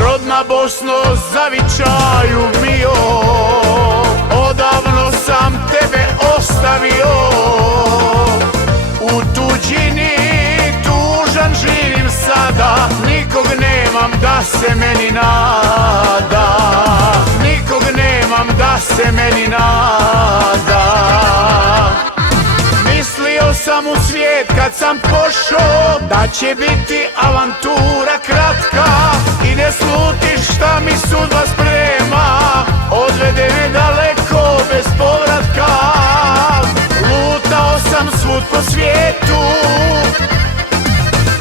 Rodna Bosno, zavičaju mio, odavno sam tebe ostavio. U tuđini tužan živim sada, nikog nemam da se meni nada. Nikog nemam da se meni nada. Mislio sam u svijet kad sam pošao da će biti avantura kratka i ne slutiš šta mi sudba sprema, odvede me daleko bez povratka. Lutao sam svud po svijetu,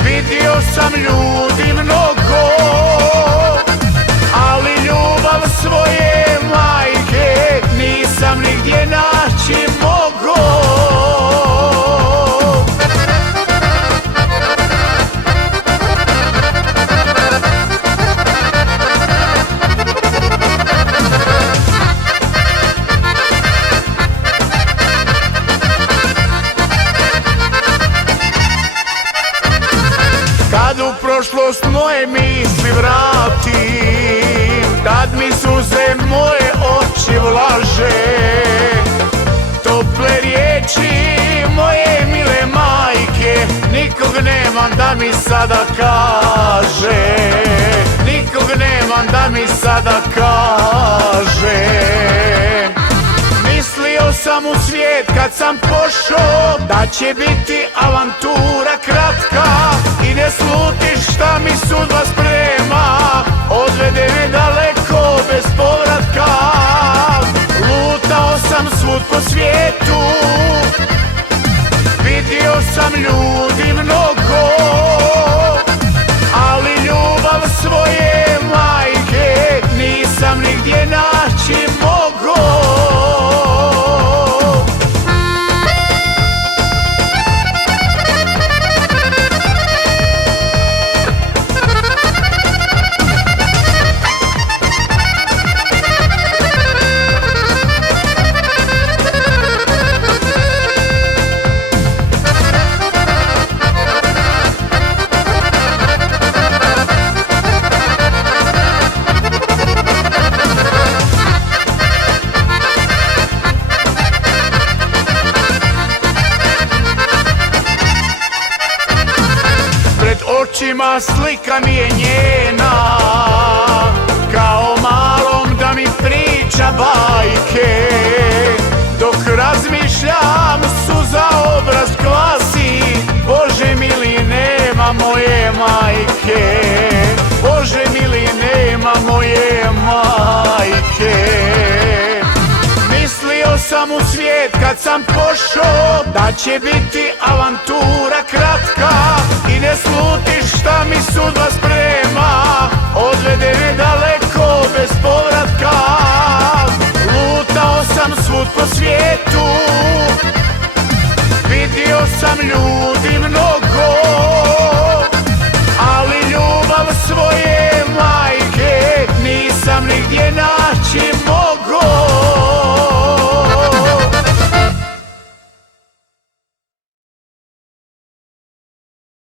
vidio sam ljudi mnogo, ali ljubav svoje majke nisam nigdje naći mogo. Kad u prošlost moje misli vratim, tad mi suze moje oči vlaže. Tople riječi moje mile majke, nikog nemam da mi sada kaže. Nikog nemam da mi sada kaže. Mislio sam u svijet kad sam pošao da će biti avantura kratka i ne slutiš šta mi sudba sprema, odvede me daleko bez povratka. Lutao sam svud po svijetu, vidio sam ljudi mnogo, ali ljubav svoje majke nisam nigdje naći mogo. Očima slika mi je njena, kao malom da mi priča bajke. Dok razmišljam suza obraz kvasi, Bože mili nema moje majke. Bože mili nema moje majke. Mislio sam u svijet kad sam pošao da će biti avantura kratka i ne slutiš šta mi sudba sprema, odvede me daleko bez povratka. Lutao sam svud po svijetu, vidio sam ljudi